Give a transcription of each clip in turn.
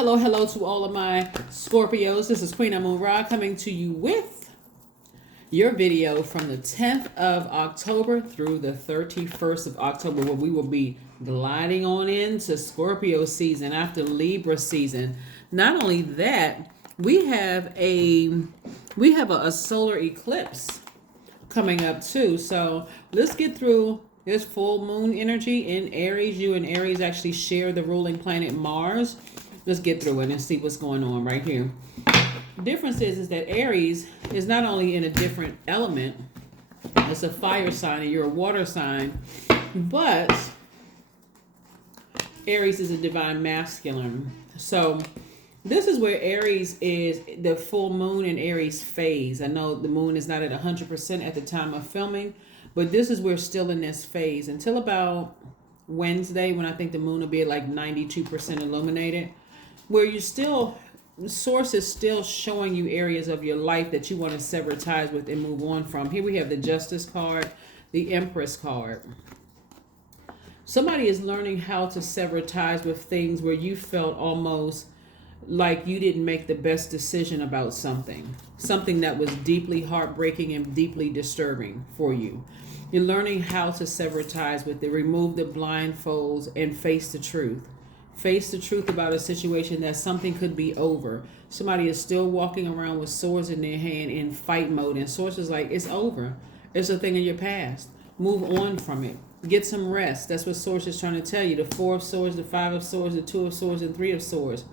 Hello to all of my Scorpios. This is Queen Amun Ra coming to you with your video from the 10th of October through the 31st of October, where we will be gliding on into Scorpio season after Libra season. Not only that, we have a solar eclipse coming up too. So let's get through this full moon energy in Aries. You and Aries actually share the ruling planet Mars. Let's get through it and see what's going on right here. The difference is that Aries is not only in a different element, it's a fire sign and you're a water sign, but Aries is a divine masculine. So this is where Aries is the full moon in Aries phase. I know the moon is not at 100% at the time of filming, but this is where still in this phase until about Wednesday, when I think the moon will be at like 92% illuminated, where you still, source is still showing you areas of your life that you want to sever ties with and move on from. Here we have the Justice card, the Empress card. Somebody is learning how to sever ties with things where you felt almost like you didn't make the best decision about something that was deeply heartbreaking and deeply disturbing for you. You're learning how to sever ties with it, remove the blindfolds and face the truth. Face the truth about a situation that something could be over. Somebody is still walking around with swords in their hand in fight mode, and Source is like, it's over. It's a thing in your past. Move on from it. Get some rest. That's what Source is trying to tell you. The Four of Swords, the Five of Swords, the Two of Swords, and Three of Swords.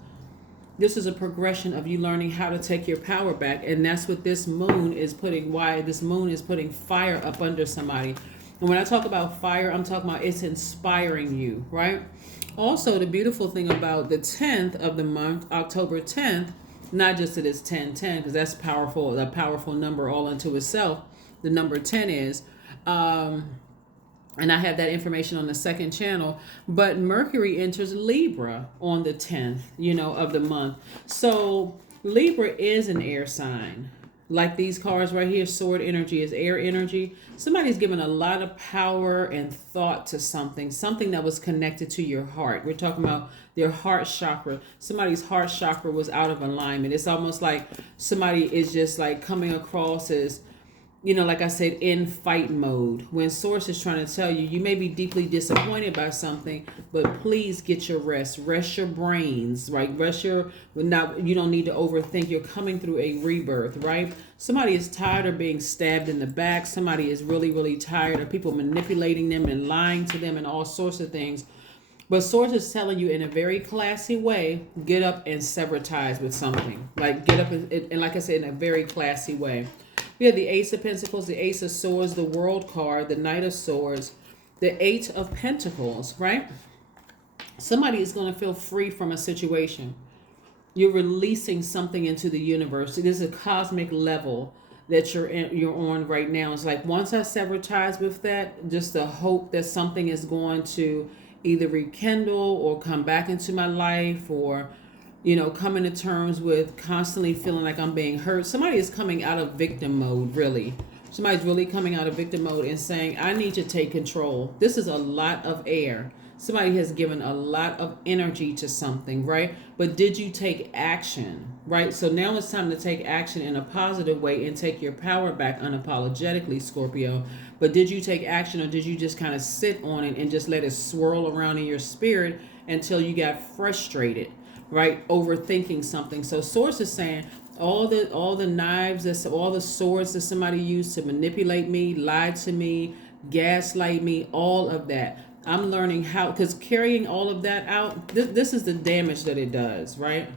This is a progression of you learning how to take your power back, and that's what this moon is putting. Why this moon is putting fire up under somebody. And when I talk about fire, I'm talking about it's inspiring you, right? Also, the beautiful thing about the 10th of the month, October 10th, not just that it's 1010, because that's powerful, a powerful number all unto itself. The number 10 is, and I have that information on the second channel, but Mercury enters Libra on the 10th, of the month. So Libra is an air sign. Like these cards right here, sword energy is air energy. Somebody's given a lot of power and thought to something that was connected to your heart. We're talking about their heart chakra. Somebody's heart chakra was out of alignment. It's almost like somebody is just like coming across as, like I said, in fight mode. When Source is trying to tell you, you may be deeply disappointed by something, but please get your rest. Rest your brains, right? You don't need to overthink. You're coming through a rebirth, right? Somebody is tired of being stabbed in the back. Somebody is really, really tired of people manipulating them and lying to them and all sorts of things. But Source is telling you in a very classy way, get up and sever ties with something. Like get up and like I said, in a very classy way. We have the Ace of Pentacles, the Ace of Swords, the World card, the Knight of Swords, the Eight of Pentacles, right? Somebody is going to feel free from a situation. You're releasing something into the universe. There's a cosmic level that you're on right now. It's like once I sever ties with that, just the hope that something is going to either rekindle or come back into my life, or coming to terms with constantly feeling like I'm being hurt. Somebody is coming out of victim mode, really. Somebody's really coming out of victim mode and saying, I need to take control. This is a lot of air. Somebody has given a lot of energy to something, right? But did you take action, right? So now it's time to take action in a positive way and take your power back unapologetically, Scorpio. But did you take action, or did you just kind of sit on it and just let it swirl around in your spirit until you got frustrated? Right, overthinking something. So Source is saying all the knives, all the swords that somebody used to manipulate me, lie to me, gaslight me, all of that. I'm learning how, because carrying all of that out, this is the damage that it does, right?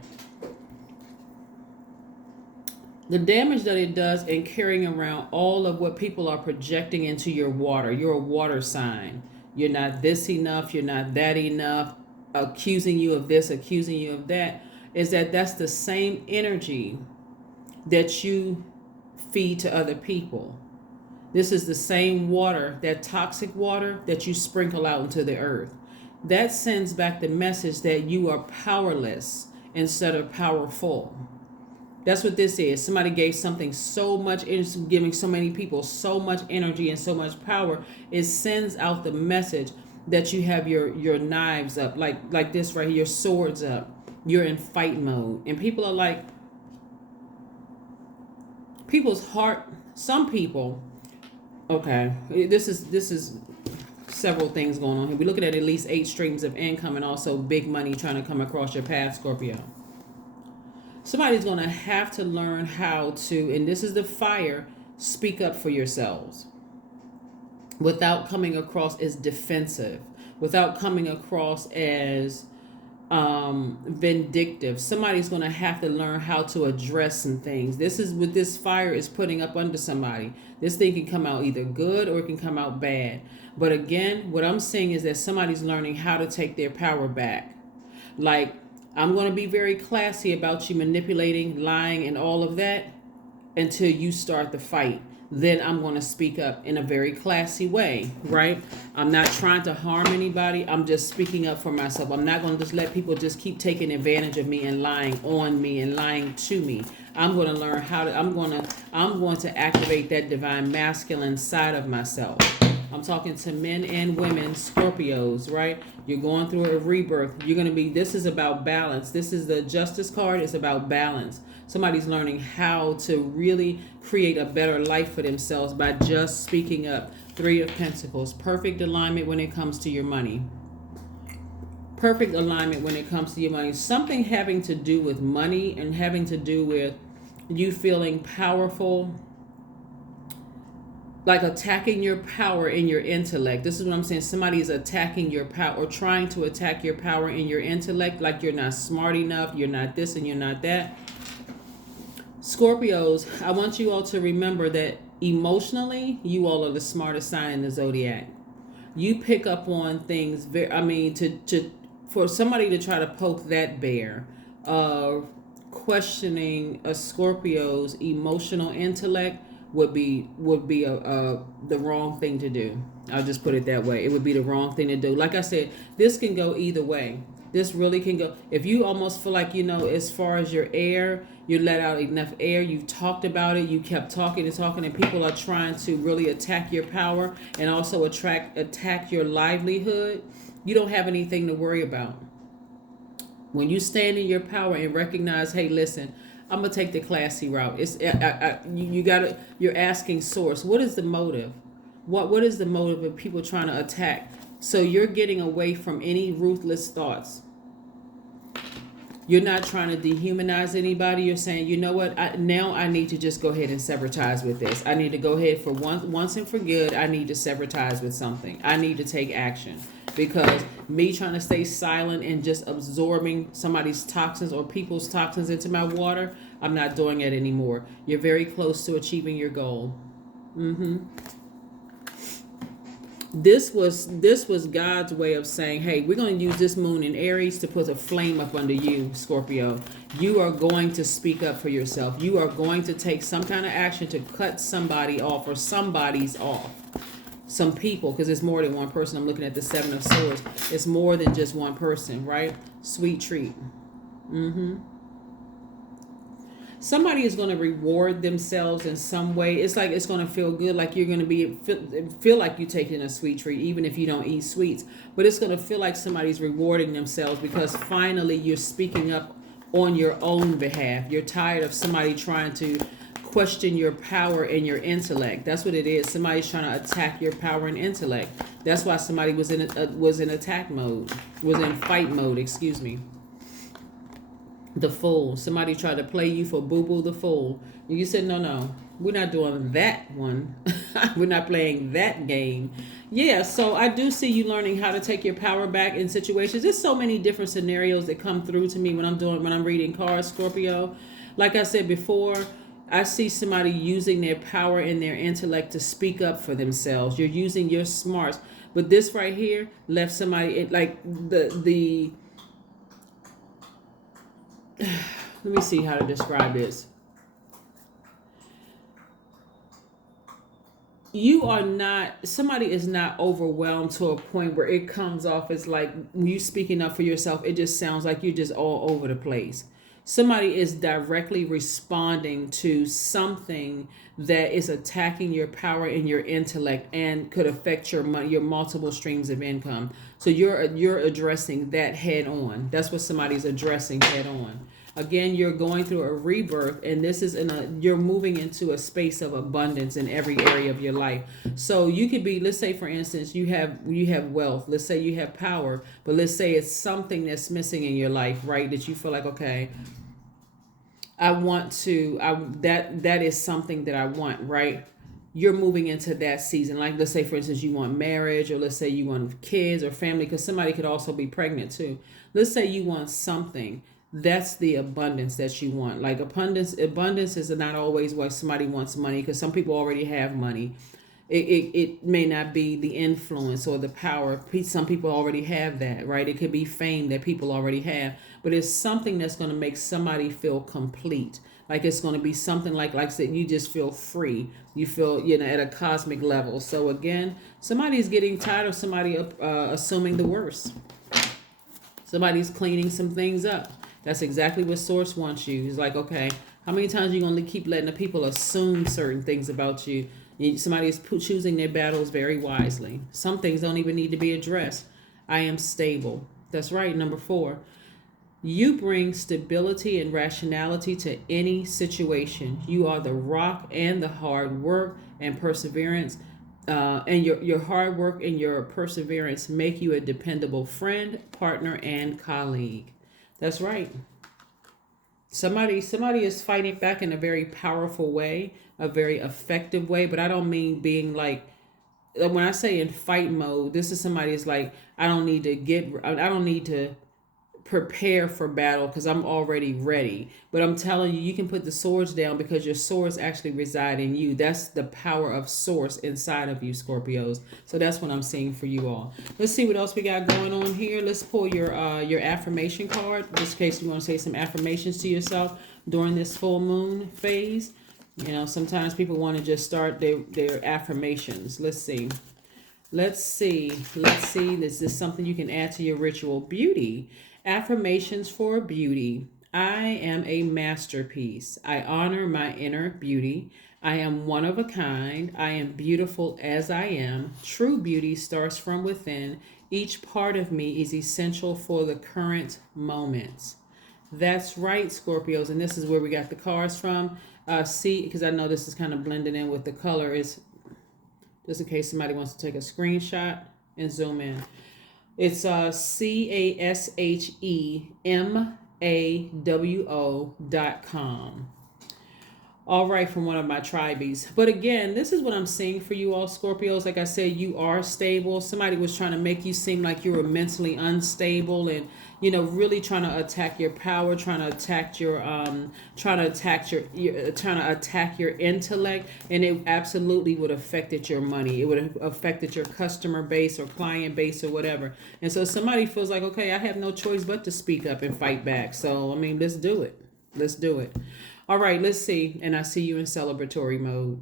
The damage that it does in carrying around all of what people are projecting into your water. You're a water sign. You're not this enough. You're not that enough. Accusing you of this, accusing you of that, that's the same energy that you feed to other people. This is the same water, that toxic water that you sprinkle out into the earth. That sends back the message that you are powerless instead of powerful. That's what this is. Somebody gave something so much, giving so many people so much energy and so much power. It sends out the message that you have your knives up, like this right here, your swords up. you're in fight mode. And people are like, people's heart, some people, okay, this is several things going on here. We're looking at least 8 streams of income and also big money trying to come across your path, Scorpio. Somebody's going to have to learn how to, and this is the fire, speak up for yourselves without coming across as defensive, without coming across as vindictive. Somebody's going to have to learn how to address some things. This is what this fire is putting up under somebody. This thing can come out either good or it can come out bad. But again, what I'm saying is that somebody's learning how to take their power back. Like, I'm going to be very classy about you manipulating, lying, and all of that until you start the fight. Then I'm going to speak up in a very classy way, right? I'm not trying to harm anybody. I'm just speaking up for myself. I'm not going to just let people just keep taking advantage of me and lying on me and lying to me. I'm going to learn how to, I'm going to activate that divine masculine side of myself. I'm talking to men and women, Scorpios, right? You're going through a rebirth. You're going to be, this is about balance. This is the Justice card. It's about balance. Somebody's learning how to really create a better life for themselves by just speaking up. 3 of Pentacles. Perfect alignment when it comes to your money. Perfect alignment when it comes to your money. Something having to do with money and having to do with you feeling powerful, like attacking your power in your intellect. This is what I'm saying. Somebody is attacking your power or trying to attack your power in your intellect, like you're not smart enough, you're not this and you're not that. Scorpios, I want you all to remember that emotionally, you all are the smartest sign in the Zodiac. You pick up on things, for somebody to try to poke that bear of questioning a Scorpio's emotional intellect would be the wrong thing to do. I'll just put it that way. It would be the wrong thing to do. Like I said, this can go either way. This really can go. If you almost feel like, as far as your air, you let out enough air, you've talked about it, you kept talking and talking, and people are trying to really attack your power and also attack your livelihood, you don't have anything to worry about. When you stand in your power and recognize, hey, listen, I'm gonna take the classy route. You're asking source. What is the motive? What is the motive of people trying to attack? So you're getting away from any ruthless thoughts. You're not trying to dehumanize anybody. You're saying, you know what? Now I need to just go ahead and sever ties with this. I need to go ahead for once and for good. I need to sever ties with something. I need to take action. Because me trying to stay silent and just absorbing somebody's toxins or people's toxins into my water, I'm not doing it anymore. You're very close to achieving your goal. This was God's way of saying, hey, we're going to use this moon in Aries to put a flame up under you, Scorpio. You are going to speak up for yourself. You are going to take some kind of action to cut somebody off or somebody's off. Some people, because it's more than one person. I'm looking at the 7 of Swords. It's more than just one person, right? Sweet treat. Somebody is going to reward themselves in some way. It's like it's going to feel good, like you're going to feel like you're taking a sweet treat, even if you don't eat sweets. But it's going to feel like somebody's rewarding themselves because finally you're speaking up on your own behalf. You're tired of somebody trying to question your power and your intellect. That's what it is. Somebody's trying to attack your power and intellect. That's why somebody was in attack mode, was in fight mode. Excuse me. The Fool. Somebody tried to play you for Boo Boo the Fool. And you said, no, we're not doing that one. We're not playing that game. Yeah, so I do see you learning how to take your power back in situations. There's so many different scenarios that come through to me when I'm reading cards, Scorpio. Like I said before, I see somebody using their power and their intellect to speak up for themselves. You're using your smarts. But this right here left somebody like the let me see how to describe this. Somebody is not overwhelmed to a point where it comes off as like when you speaking up for yourself, it just sounds like you're just all over the place. Somebody is directly responding to something that is attacking your power and your intellect and could affect your money, your multiple streams of income. So you're addressing that head on. That's what somebody's addressing head on. Again, you're going through a rebirth, and this is you're moving into a space of abundance in every area of your life. So you could be, let's say for instance, you have wealth, let's say you have power, but let's say it's something that's missing in your life, right? That you feel like, okay, that is something that I want, right? You're moving into that season. Like, let's say for instance, you want marriage, or let's say you want kids or family, because somebody could also be pregnant too. Let's say you want something. That's the abundance that you want. Like, abundance is not always why somebody wants money, because some people already have money. It may not be the influence or the power. Some people already have that, right? It could be fame that people already have, but it's something that's going to make somebody feel complete. Like, it's going to be something like I said, you just feel free. You feel, at a cosmic level. So again, somebody's getting tired of somebody assuming the worst. Somebody's cleaning some things up. That's exactly what Source wants you. It's like, okay, how many times are you going to keep letting the people assume certain things about you? Somebody is choosing their battles very wisely. Some things don't even need to be addressed. I am stable. That's right. Number 4, you bring stability and rationality to any situation. You are the rock, and the hard work and perseverance. And your hard work and your perseverance make you a dependable friend, partner, and colleague. That's right. Somebody is fighting back in a very powerful way, a very effective way, but I don't mean being like, when I say in fight mode, this is somebody is like, I don't need to prepare for battle because I'm already ready. But I'm telling you, you can put the swords down because your swords actually reside in you. That's the power of Source inside of you, Scorpios. So that's what I'm seeing for you all. Let's see what else we got going on here. Let's pull your affirmation card, just in case you want to say some affirmations to yourself during this full moon phase. Sometimes people want to just start their affirmations. Let's see. This is something you can add to your ritual. Beauty. Affirmations for beauty. I am a masterpiece. I honor my inner beauty. I am one of a kind. I am beautiful as I am. True beauty starts from within. Each part of me is essential for the current moment. That's right, Scorpios. And this is where we got the cards from. See, because I know this is kind of blending in with the color, is just in case somebody wants to take a screenshot and zoom in. It's CASHEMAWO.com. All right, from one of my tribees. But again, this is what I'm seeing for you all, Scorpios. Like I said, you are stable. Somebody was trying to make you seem like you were mentally unstable, and really trying to attack your power, trying to attack your intellect, and it absolutely would have affected your money. It would have affected your customer base or client base or whatever. And so somebody feels like, okay, I have no choice but to speak up and fight back. So let's do it. Let's do it. All right, let's see. And I see you in celebratory mode.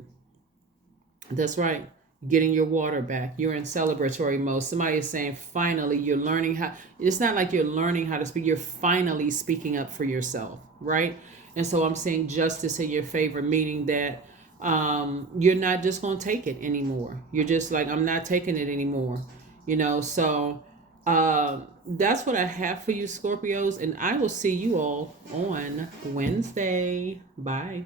That's right. Getting your water back. You're in celebratory mode. Somebody is saying, finally, you're learning how. It's not like you're learning how to speak. You're finally speaking up for yourself, right? And so I'm seeing justice in your favor, meaning that you're not just going to take it anymore. You're just like, I'm not taking it anymore. So that's what I have for you, Scorpios. And I will see you all on Wednesday. Bye.